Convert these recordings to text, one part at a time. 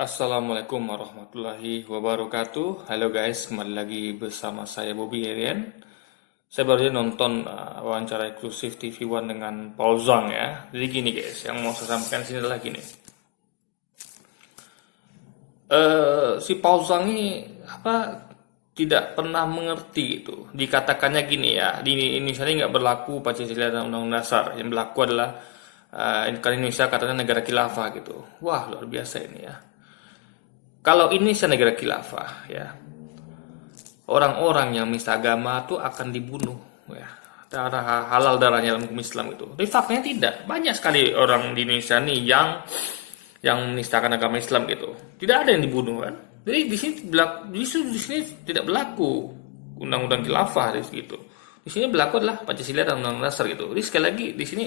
Assalamualaikum warahmatullahi wabarakatuh. Halo guys, kembali lagi bersama saya Bobby Herian. Saya baru aja nonton wawancara eksklusif TV One dengan Paul Zhang ya. Jadi gini guys, yang mau saya sampaikan sini adalah gini. Si Paul Zhang ini tidak pernah mengerti gitu. Dikatakannya gini ya, di Indonesia ini nggak berlaku Pancasila dan Undang-Undang Dasar. Yang berlaku adalah kan Indonesia katanya negara khilafah gitu. Wah luar biasa ini ya. Kalau Indonesia negara khilafah ya, orang-orang yang menista agama itu akan dibunuh ya. Darah halal darahnya dalam hukum Islam itu. Tapi faktanya tidak. Banyak sekali orang di Indonesia nih yang menistakan agama Islam gitu. Tidak ada yang dibunuh kan. Jadi di sini tidak berlaku undang-undang khilafah di situ. Di sini berlaku adalah Pancasila dan Undang-Undang Dasar gitu. Jadi sekali lagi di sini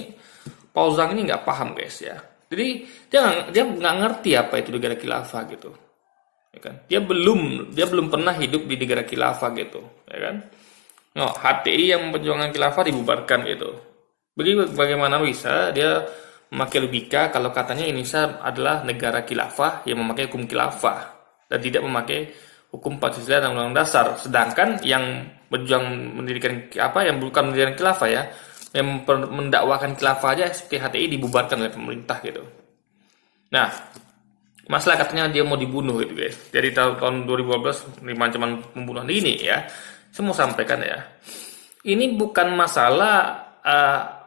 Paul Zhang ini nggak paham guys ya. Jadi dia nggak ngerti apa itu negara khilafah gitu. Ya kan? Dia belum pernah hidup di negara khilafah gitu, ya kan? No, HTI yang memperjuangkan khilafah dibubarkan gitu. Bagaimana bisa dia memakai logika kalau katanya Indonesia adalah negara khilafah yang memakai hukum khilafah dan tidak memakai hukum Pancasila dan Undang-Undang Dasar, sedangkan yang berjuang mendirikan yang bukan mendirikan khilafah ya, yang mendakwakan khilafah aja seperti HTI dibubarkan oleh pemerintah gitu. Nah, masalah katanya dia mau dibunuh gitu guys. Dari tahun 2012 lima ancaman pembunuhan ini ya. Saya mau sampaikan ya. Ini bukan masalah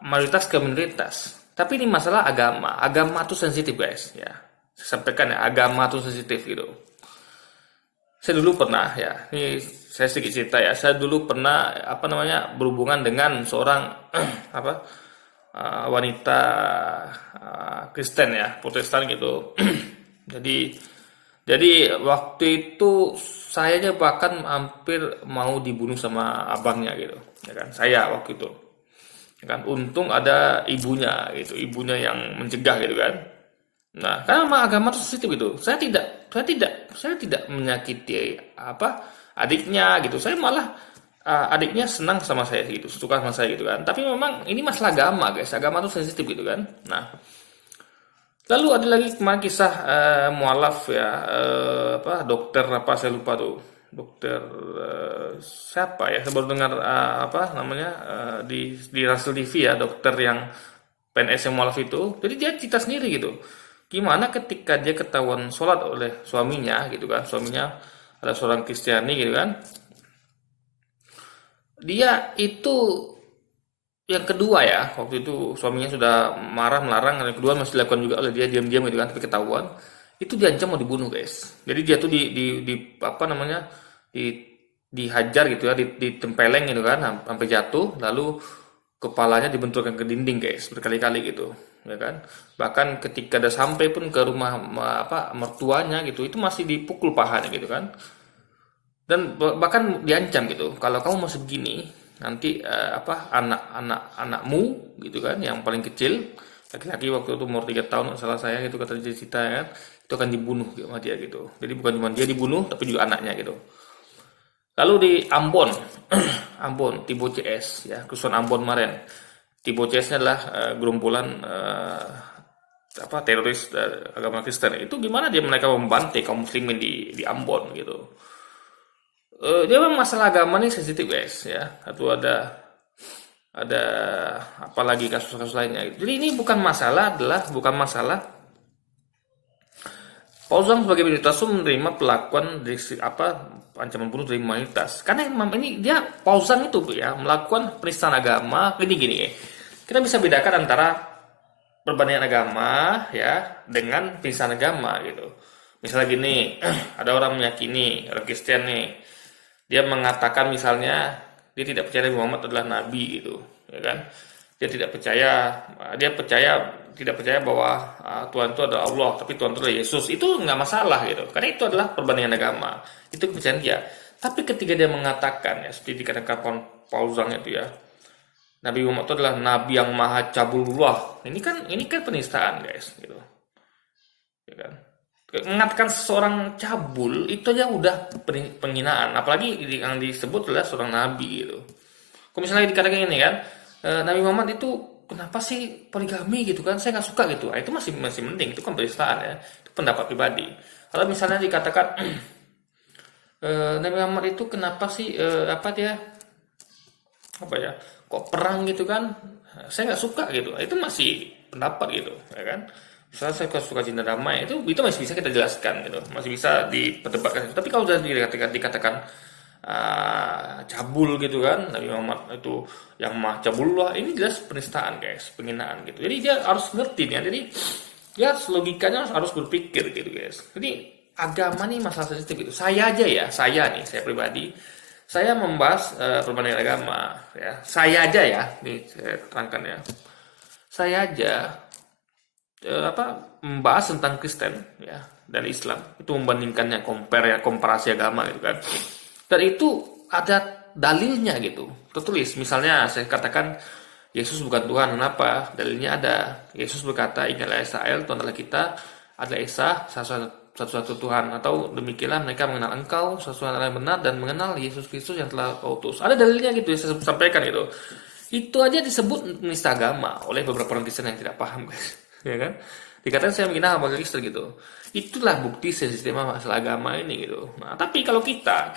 mayoritas ke minoritas, tapi ini masalah agama. Agama itu sensitif guys ya. Saya sampaikan ya, agama itu sensitif gitu. Saya dulu pernah ya, ini saya sedikit cerita ya. Saya dulu pernah berhubungan dengan seorang wanita Kristen ya, Protestan gitu. Jadi jadi waktu itu saya aja bahkan hampir mau dibunuh sama abangnya gitu, ya kan? Saya waktu itu, ya kan? Untung ada ibunya gitu, ibunya yang mencegah gitu kan. Nah, karena memang agama itu sensitif gitu. Saya tidak menyakiti adiknya gitu. Saya malah adiknya senang sama saya gitu, suka sama saya gitu kan. Tapi memang ini masalah agama guys, agama itu sensitif gitu kan. Nah, lalu ada lagi kemarin kisah mualaf ya, dokter apa saya lupa tuh, dokter siapa ya, saya baru dengar di Rasul TV ya, dokter yang PNS yang mualaf itu, jadi dia cerita sendiri gitu, gimana ketika dia ketahuan sholat oleh suaminya gitu kan, suaminya adalah seorang Kristiani gitu kan, dia itu yang kedua ya, waktu itu suaminya sudah marah melarang, yang kedua masih dilakukan juga oleh dia diam-diam gitu kan, tapi ketahuan, itu diancam mau dibunuh guys. Jadi dia tuh di apa namanya dihajar gitu ya, ditempeleng gitu kan, sampai jatuh, lalu kepalanya dibenturkan ke dinding guys, berkali-kali gitu, ya kan. Bahkan ketika ada sampai pun ke rumah mertuanya gitu, itu masih dipukul pahanya gitu kan. Dan bahkan diancam gitu, kalau kamu masih begini nanti anakmu gitu kan, yang paling kecil laki-laki waktu itu umur 3 tahun nggak salah saya gitu, kata dia cerita kan, itu akan dibunuh sama dia gitu. Jadi bukan cuma dia dibunuh tapi juga anaknya gitu. Lalu di Ambon Ambon Tibo CS ya, kerusuhan Ambon kemarin. Tibo CS adalah gerombolan teroris agama Kristen. Itu gimana dia mereka membantai kaum muslimin di Ambon gitu. Dia memang masalah agama nih sensitif guys ya. Atau ada apalagi kasus-kasus lainnya. Jadi ini bukan masalah Paul sebagai minoritas itu menerima perlakuan dari ancaman bunuh dari minoritas. Karena memang ini dia Paul itu ya melakukan penistaan agama. Gini ya. Kita bisa bedakan antara perbandingan agama ya dengan penistaan agama gitu. Misalnya gini, ada orang meyakini orang Kristen nih, dia mengatakan misalnya dia tidak percaya Nabi Muhammad adalah nabi gitu, ya kan? Dia tidak percaya bahwa Tuhan itu adalah Allah, tapi Tuhan itu adalah Yesus. Itu nggak masalah gitu, karena itu adalah perbandingan agama, itu kepercayaan dia. Tapi ketika dia mengatakan ya seperti dikatakan Paul Zhang itu ya, Nabi Muhammad itu adalah nabi yang maha cabulullah. Ini kan penistaan guys gitu, ya kan? Mengatakan seseorang cabul itu aja udah penghinaan, apalagi yang disebut adalah seorang nabi gitu. Kalau misalnya dikatakan ini kan, Nabi Muhammad itu kenapa sih poligami gitu kan, saya nggak suka gitu. Itu masih mending, itu kan penistaan ya, itu pendapat pribadi. Kalau misalnya dikatakan Nabi Muhammad itu kenapa sih apa dia apa ya kok perang gitu kan, saya nggak suka gitu, itu masih pendapat gitu ya kan. Misalnya saya suka cinta damai, itu masih bisa kita jelaskan gitu, masih bisa diperdebatkan. Tapi kalau sudah dikatakan cabul gitu kan, Nabi Muhammad itu yang mah cabul lah, ini jelas penistaan guys, penghinaan gitu. Jadi dia harus ngerti nih, jadi dia logikanya harus berpikir gitu guys. Jadi agama nih masalah sensitif itu. Saya aja ya, saya pribadi, saya membahas perbandingan agama ya. Saya aja ya, nih saya terangkan ya. Saya aja membahas tentang Kristen ya dan Islam, itu membandingkannya, komparasi agama gitu kan. Dan itu ada dalilnya gitu, tertulis. Misalnya saya katakan Yesus bukan Tuhan, kenapa? Dalilnya ada. Yesus berkata, ingatlah Israel, Tuhan Allah kita adalah Esa, satu-satu Tuhan. Atau demikianlah mereka mengenal engkau, satu-satu yang benar, dan mengenal Yesus Kristus yang telah kau utus. Ada dalilnya gitu, ya, saya sampaikan gitu. Itu aja disebut menista agama oleh beberapa orang Kristen yang tidak paham guys. Ya kan? Dikatakan saya menghina agama Kristen gitu. Itulah bukti sistem masalah agama ini gitu. Nah, tapi kalau kita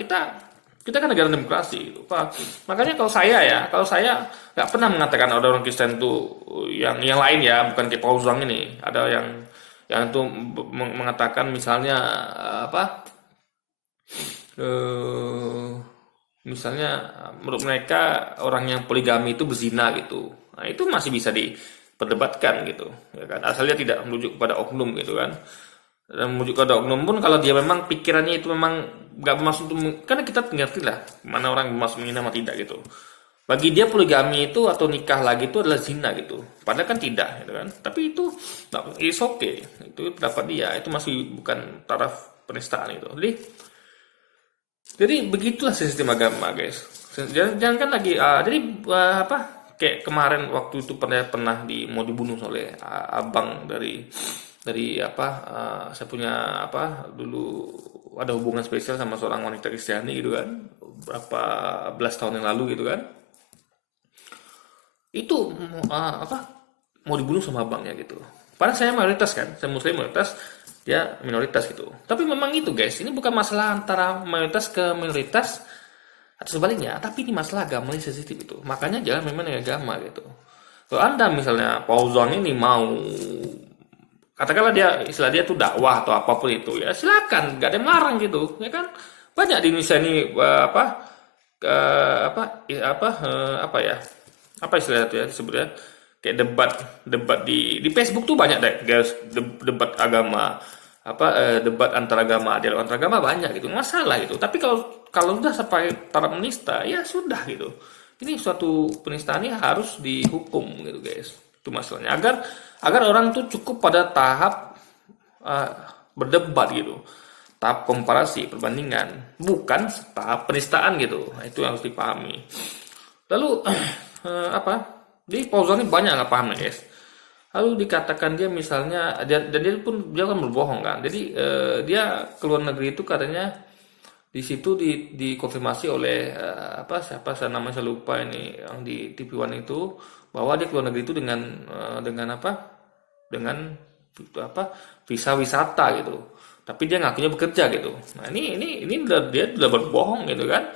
kan negara demokrasi gitu, Pak. Makanya kalau saya nggak pernah mengatakan ada orang Kristen tuh yang lain ya, bukan kayak Paul Zhang ini. Ada yang tuh mengatakan misalnya misalnya menurut mereka orang yang poligami itu berzina gitu. Nah, itu masih bisa diperdebatkan gitu, ya kan? Asalnya tidak merujuk pada oknum gitu kan. Dan merujuk pada oknum pun kalau dia memang pikirannya itu memang nggak bermaksud untuk, karena kita ngerti lah mana orang bermaksud menghina sama tidak gitu. Bagi dia poligami itu atau nikah lagi itu adalah zina gitu. Padahal kan tidak gitu kan. Tapi itu it's okay. Itu pendapat dia, itu masih bukan taraf penistaan itu. Jadi begitulah sistem agama guys. Jangan kan lagi jadi kayak kemarin waktu itu pernah mau dibunuh oleh abang dari saya punya dulu ada hubungan spesial sama seorang wanita Kristiani gitu kan, berapa belas tahun yang lalu gitu kan. Itu mau dibunuh sama abangnya gitu. Padahal saya mayoritas kan, saya muslim mayoritas, dia minoritas gitu. Tapi memang itu guys, ini bukan masalah antara mayoritas ke minoritas atau sebaliknya, tapi ini masalah agama yang sensitif itu. Makanya jangan memang agama gitu. Kalau Anda misalnya Paul Zhang ini mau katakanlah istilah dia tuh dakwah atau apapun itu ya, silakan, nggak ada yang melarang gitu ya kan. Banyak di Indonesia ini apa istilah itu ya disebutnya, kayak debat di Facebook tuh banyak deh guys, debat agama, debat antar agama, dialog antar agama banyak gitu, masalah gitu. Tapi kalau udah sampai taraf menista ya sudah gitu, ini suatu penistaan ini harus dihukum gitu guys. Itu masalahnya, agar orang tuh cukup pada tahap berdebat gitu, tahap komparasi perbandingan, bukan tahap penistaan gitu. Nah, itu yang harus dipahami. Lalu jadi Paul Zhang ini banyak nggak paham guys. Lalu dikatakan dia misalnya dia kan berbohong kan. Jadi dia keluar negeri itu katanya di situ dikonfirmasi oleh siapa saya namanya saya lupa ini, yang di TV One itu, bahwa dia keluar negeri itu dengan visa wisata gitu. Tapi dia ngakunya bekerja gitu. Nah, ini dia udah berbohong gitu kan.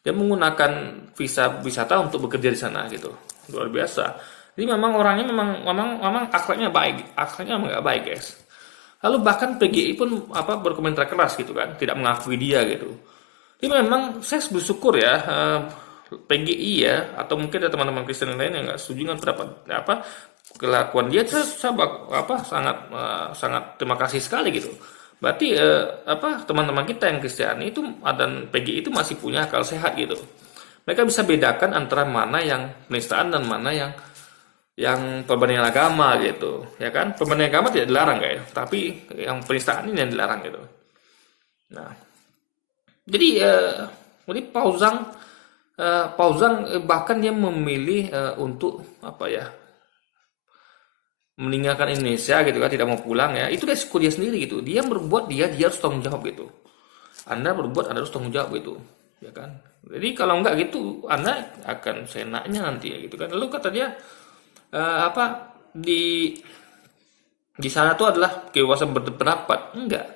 Dia menggunakan visa wisata untuk bekerja di sana gitu. Luar biasa. Jadi memang orangnya memang akhlaknya memang nggak baik guys. Lalu bahkan PGI pun berkomentar keras gitu kan, tidak mengakui dia gitu. Jadi memang saya bersyukur ya PGI ya, atau mungkin ada teman-teman Kristen lain yang nggak setuju dengan pendapat kelakuan dia. Sangat terima kasih sekali gitu. Berarti teman-teman kita yang Kristiani itu dan PGI itu masih punya akal sehat gitu. Mereka bisa bedakan antara mana yang penistaan dan mana yang perbandingan agama gitu, ya kan? Perbandingan agama tidak dilarang guys, tapi yang penistaan ini yang dilarang gitu. Nah, jadi Paul Zhang bahkan dia memilih untuk meninggalkan Indonesia gitu kan, tidak mau pulang ya. Itu resiko dia sendiri gitu. Dia berbuat, dia harus tanggung jawab gitu. Anda berbuat, Anda harus tanggung jawab gitu, ya kan? Jadi kalau enggak gitu, Anda akan seenaknya nanti ya gitu kan. Lalu kata dia di sana tuh adalah kebebasan berpendapat. Enggak.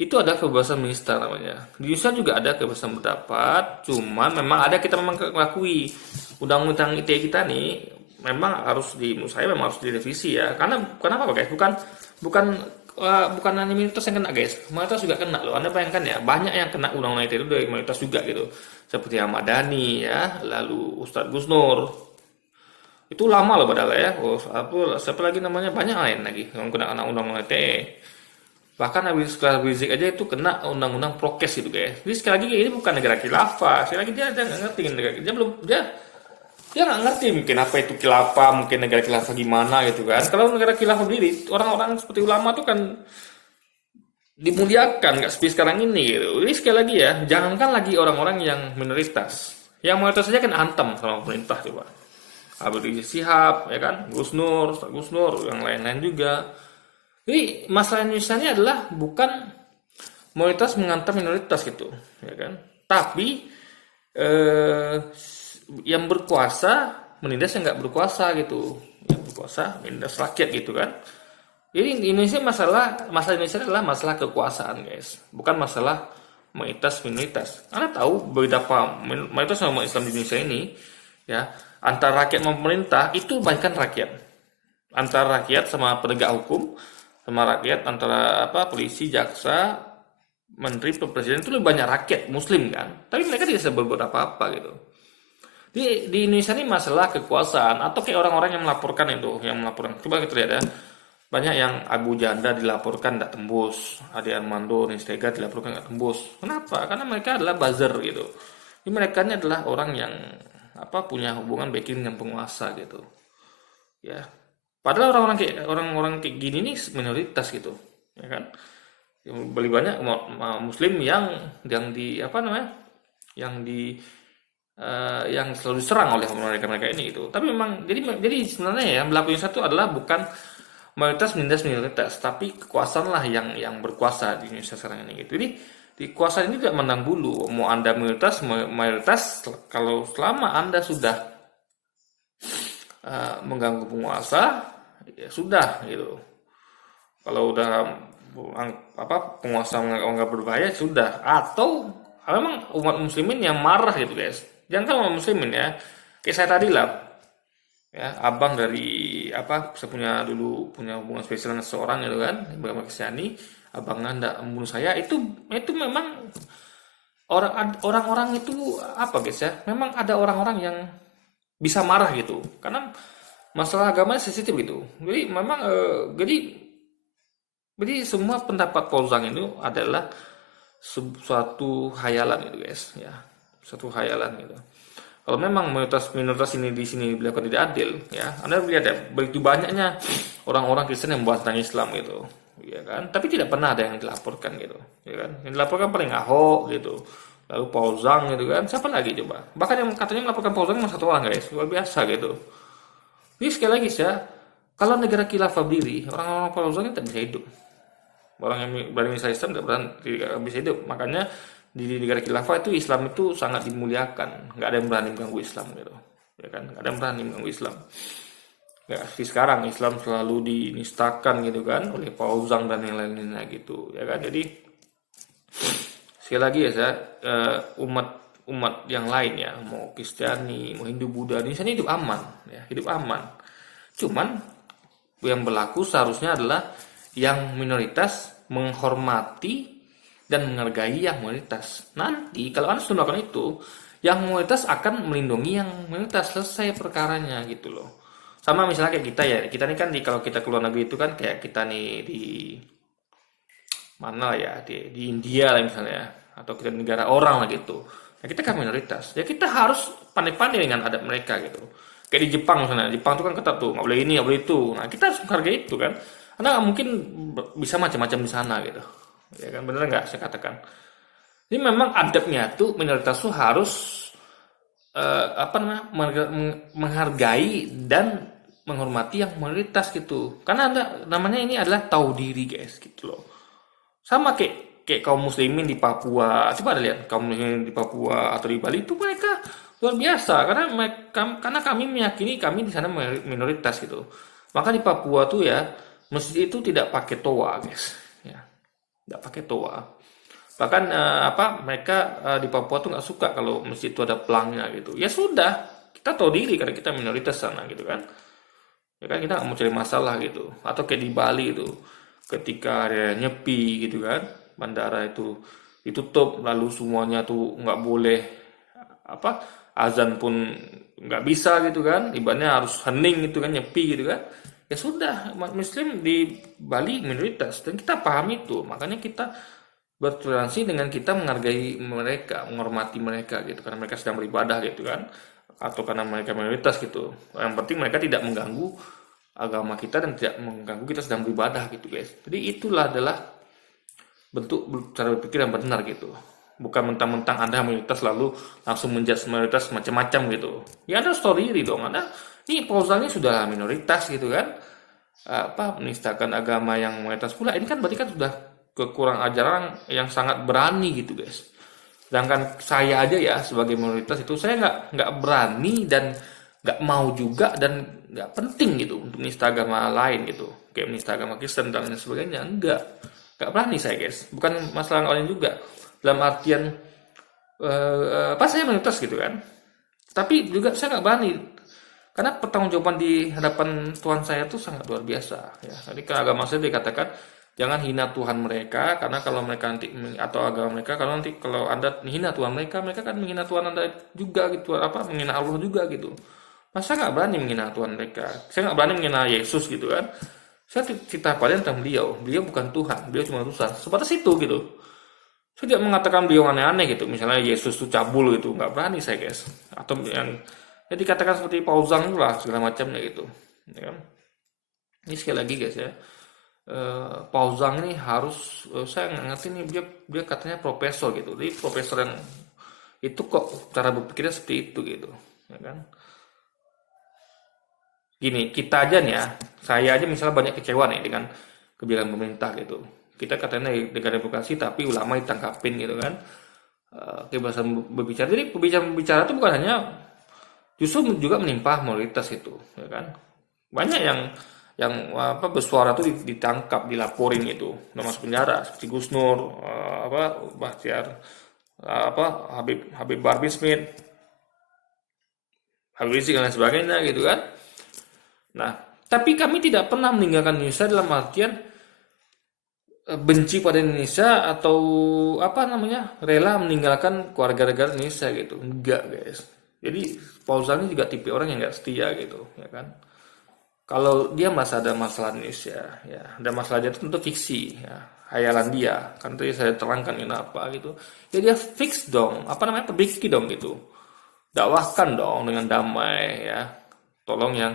Itu ada kebebasan menista namanya. Di Indonesia juga ada kebebasan pendapat, cuman memang ada kita memang mengakui undang-undang ITE kita nih memang harus menurut saya memang harus direvisi ya. Karena kenapa guys? Bukan bukan hanya minoritas yang kena guys, mayoritas juga kena loh. Anda bayangkan ya, banyak yang kena undang-undang ITE itu dari mayoritas juga gitu. Seperti Ahmad Dhani ya, lalu Ustadz Gus Nur. Itu lama loh padahal ya. Oh, siapa lagi namanya? Banyak lain lagi yang kena undang-undang ITE. Bahkan Habib Rizik aja itu kena undang-undang prokes gitu guys. Jadi sekali lagi ini bukan negara khilafah. Sekali lagi dia nggak ngerti negara, dia nggak ngerti mungkin apa itu khilafah, mungkin negara khilafah gimana gitu kan. Kalau negara khilafah berdiri, orang-orang seperti ulama tuh kan dimuliakan, nggak seperti sekarang ini gitu. Jadi sekali lagi ya, jangankan lagi orang-orang yang minoritas, yang mayoritas saja kan antem sama pemerintah coba. Habib Rizik Sihab, ya kan, Gus Nur, yang lain-lain juga. Jadi masalah Indonesia ini adalah bukan mayoritas mengantar minoritas gitu, ya kan? Tapi yang berkuasa menindas yang nggak berkuasa gitu, yang berkuasa menindas rakyat gitu kan? Jadi Indonesia masalah Indonesia adalah masalah kekuasaan guys, bukan masalah mayoritas minoritas. Anda tahu betapa mayoritas sama Islam di Indonesia ini, ya antara rakyat sama pemerintah itu bahkan rakyat, antara rakyat sama penegak hukum sama rakyat, antara polisi, jaksa, menteri, presiden itu lebih banyak rakyat muslim kan, tapi mereka tidak bisa berbuat apa-apa gitu. Di Indonesia ini masalah kekuasaan atau kayak orang-orang yang melaporkan coba kita lihat ya, banyak yang Abu Janda dilaporkan tidak tembus, Ade Armando Nistega dilaporkan tidak tembus. Kenapa? Karena mereka adalah buzzer gitu. Jadi mereka ini adalah orang yang punya hubungan backing dengan penguasa gitu, ya. Padahal orang-orang kayak gini nih minoritas gitu, ya kan? Lebih banyak Muslim yang selalu diserang oleh mereka ini gitu. Tapi memang jadi sebenarnya yang berlaku satu adalah bukan mayoritas menindas minoritas, tapi kekuasaan lah yang berkuasa di Indonesia sekarang ini gitu. Jadi di kekuasaan ini tidak mandang bulu mau Anda mayoritas kalau selama Anda sudah mengganggu penguasa ya sudah gitu. Kalau udah penguasa menganggap berbahaya sudah, atau memang umat muslimin yang marah gitu guys. Jangan kan umat muslimin ya, kayak saya tadi lah ya, abang dari saya punya hubungan spesial dengan seseorang gitu kan, beragama Kristiani, abang Anda membunuh saya, itu memang orang-orang itu guys ya, memang ada orang-orang yang bisa marah gitu, karena masalah agama sensitif gitu. Jadi memang jadi semua pendapat Fauzan itu adalah suatu hayalan gitu guys ya, suatu hayalan gitu. Kalau memang minoritas ini di sini dilakukan tidak adil ya, Anda lihat ya begitu banyaknya orang-orang Kristen yang membuat tentang Islam gitu, ya kan, tapi tidak pernah ada yang dilaporkan gitu, ya kan. Yang dilaporkan paling Ahok gitu, lalu Fauzan gitu kan, siapa lagi coba, bahkan yang katanya melaporkan Fauzan cuma satu orang guys, luar biasa gitu. Jadi sekali lagi ya, kalau negara khilafah berdiri, orang-orang Fauzan itu tidak bisa hidup, orang yang berani Islam tidak bisa hidup. Makanya di negara khilafah itu Islam itu sangat dimuliakan, nggak ada yang berani mengganggu Islam gitu, ya kan, nggak ada yang berani mengganggu Islam. Ya, sekarang Islam selalu dinistakan gitu kan oleh Fauzan dan yang lain-lainnya gitu, ya kan. Jadi sekali lagi ya saya, umat yang lain ya, mau Kristiani, mau Hindu, Buddha, di sini hidup aman ya, hidup aman. Cuman yang berlaku seharusnya adalah yang minoritas menghormati dan menghargai yang mayoritas. Nanti kalau Anda sudah melakukan itu, yang mayoritas akan melindungi yang minoritas, selesai perkaranya gitu loh. Sama misalnya kayak kita ya, kita nih kan kalau kita keluar negeri itu kan kayak kita nih di mana ya, di India lah misalnya, atau kita di negara orang lah gitu. Nah, kita kan minoritas, ya kita harus pandai-pandai dengan adat mereka gitu. Kayak di Jepang misalnya, Jepang itu kan ketat tuh, nggak boleh ini, nggak boleh itu. Nah kita harus menghargai itu kan. Anda nggak mungkin bisa macam-macam di sana gitu, ya kan, bener nggak saya katakan. Ini memang adabnya tuh minoritas tuh harus menghargai dan menghormati yang mayoritas gitu. Karena namanya ini adalah tahu diri guys gitu loh. Sama kayak kaum muslimin di Papua. Coba ada lihat kaum muslimin di Papua atau di Bali itu mereka luar biasa karena kami meyakini kami di sana minoritas gitu. Maka di Papua tuh ya masjid itu tidak pakai toa guys, ya, tidak pakai toa. Bahkan mereka di Papua tuh nggak suka kalau masjid itu ada pelangnya gitu. Ya sudah, kita tahu diri karena kita minoritas sana gitu kan. Ya kan kita nggak mau cari masalah gitu. Atau kayak di Bali itu, ketika ada nyepi gitu kan, bandara itu ditutup, lalu semuanya tuh nggak boleh apa azan pun nggak bisa gitu kan, ibaratnya harus hening gitu kan, nyepi gitu kan. Ya sudah, umat Muslim di Bali minoritas dan kita paham itu, makanya kita bertoleransi dengan kita menghargai mereka, menghormati mereka gitu karena mereka sedang beribadah gitu kan, atau karena mereka minoritas gitu. Yang penting mereka tidak mengganggu agama kita dan tidak mengganggu kita sedang beribadah gitu guys. Jadi itulah adalah bentuk cara berpikir yang benar gitu. Bukan mentang-mentang Anda minoritas lalu langsung menjudge minoritas macam-macam gitu. Ya Anda story dong. Anda ini pausalnya sudah minoritas gitu kan. Menistakan agama yang mayoritas pula. Ini kan berarti kan sudah kekurang ajaran yang sangat berani gitu guys. Sedangkan saya aja ya sebagai minoritas itu saya nggak berani dan nggak mau juga dan nggak penting gitu untuk menista agama lain gitu. Kayak menista agama Kristen dan lain sebagainya. Nggak berani saya guys. Bukan masalah lain juga. Dalam artian saya minoritas gitu kan. Tapi juga saya nggak berani. Karena pertanggungjawaban di hadapan Tuhan saya itu sangat luar biasa ya. Jadi ke agama saya dikatakan jangan hina Tuhan mereka, karena kalau mereka nanti atau agama mereka, kalau Anda hina Tuhan mereka, mereka kan menghina Tuhan Anda juga gitu, menghina Allah juga gitu. Masa nggak berani menghina Tuhan mereka? Saya nggak berani menghina Yesus gitu kan. Saya cerita pada tentang beliau bukan Tuhan, beliau cuma utusan. Sebatas itu gitu. Saya tidak mengatakan beliau aneh-aneh gitu. Misalnya Yesus itu cabul gitu, nggak berani saya guys. Atau yang dikatakan seperti Pauzang itu lah segala macamnya gitu. Ya kan? Ini sekali lagi guys ya. Pauzang ini harus saya nggak ngerti nih dia katanya profesor gitu. Jadi profesor yang itu kok cara berpikirnya seperti itu gitu, ya kan? Gini, kita aja nih ya, saya aja misalnya banyak kecewa nih dengan kebijakan pemerintah gitu. Kita katanya negara demokrasi tapi ulama ditangkapin gitu kan. Kebebasan berbicara. Jadi berbicara itu bukan hanya justru juga menimpa minoritas itu, ya kan? Banyak yang bersuara tuh ditangkap, dilaporin gitu, udah masuk penjara seperti Gus Nur, Bahtiar, Habib Bahar Smith, Habib Rizik dan lain sebagainya gitu kan. Nah, tapi kami tidak pernah meninggalkan Indonesia dalam artian benci pada Indonesia atau rela meninggalkan keluarga negara Indonesia gitu. Enggak guys. Jadi Pauzan ini juga tipe orang yang nggak setia gitu, ya kan. Kalau dia merasa ada masalah Indonesia, ya, ada masalah dia itu tentu fiksi, ya, hayalan dia. Kan tadi saya terangkan kenapa gitu. Ya dia fix dong, perbaiki dong gitu. Dakwahkan dong dengan damai, ya. Tolong yang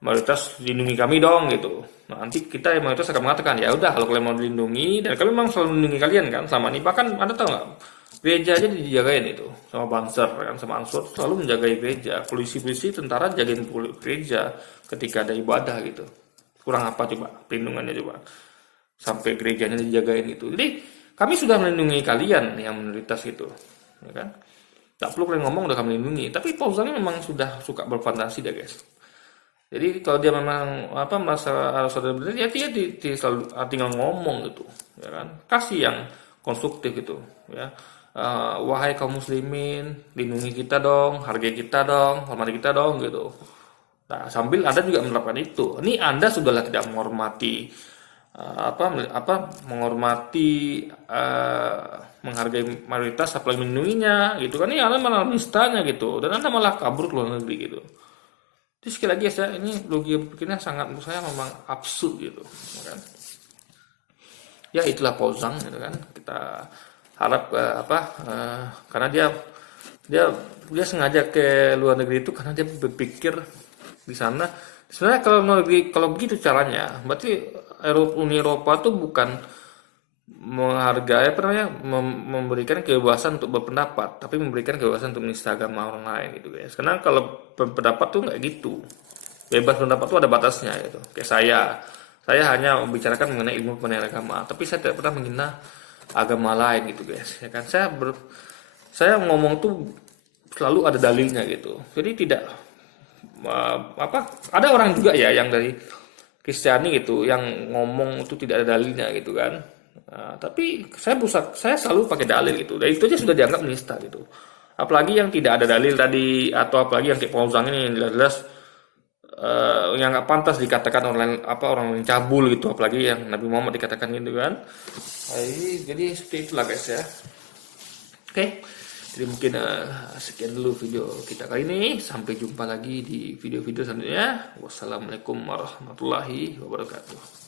mayoritas lindungi kami dong gitu. Nah, nanti kita yang mayoritas akan mengatakan ya udah kalau kalian mau dilindungi dan kami memang selalu melindungi kalian kan selama ini. Bahkan Anda tahu nggak, gereja aja dijagain itu sama Banser kan, sama Ansur selalu menjaga gereja, polisi tentara jagain gereja ketika ada ibadah gitu. Kurang apa coba perlindungannya coba sampai gerejanya dijagain itu. Jadi kami sudah melindungi kalian yang minoritas itu, ya kan? Tak perlu kalian ngomong udah kami lindungi. Tapi Pauzan memang sudah suka berfantasi deh guys. Jadi kalau dia memang merasa harus ada benar, ya dia selalu tinggal ngomong gitu, ya kan? Kasih yang konstruktif gitu, ya. Wahai kaum muslimin, lindungi kita dong, hargai kita dong, hormati kita dong gitu. Nah, sambil Anda juga menerapkan itu. Ini Anda sudahlah tidak menghormati menghargai mayoritas apalagi melindunginya gitu kan. Ini Anda malah menistanya gitu dan Anda malah kabur ke luar negeri gitu. Jadi sekali lagi ya, ini logika berpikirnya sangat menurut saya memang absurd gitu, kan? Ya itulah Pauzang gitu kan. Kita harap karena dia sengaja ke luar negeri itu karena dia berpikir di sana. Sebenarnya kalau begitu caranya, berarti Uni Eropa tuh bukan menghargai memberikan kebebasan untuk berpendapat, tapi memberikan kebebasan untuk menista agama orang lain gitu guys. Karena kalau berpendapat tuh nggak gitu, bebas pendapat tuh ada batasnya gitu. Kayak saya hanya membicarakan mengenai ilmu penilaian agama, tapi saya tidak pernah menghina agama lain gitu guys, ya kan. Saya ngomong tuh selalu ada dalilnya gitu. Jadi tidak ada orang juga ya yang dari Kristiani gitu yang ngomong itu tidak ada dalilnya gitu kan. Tapi saya selalu pakai dalil gitu. Dan itu aja sudah dianggap nista gitu. Apalagi yang tidak ada dalil tadi, atau apalagi yang kayak Fauzan ini jelas-jelas yang nggak pantas dikatakan orang yang cabul gitu, apalagi yang Nabi Muhammad dikatakan gitu kan. Jadi seperti itulah guys ya. Oke. Jadi mungkin sekian dulu video kita kali ini. Sampai jumpa lagi di video-video selanjutnya. Wassalamualaikum warahmatullahi wabarakatuh.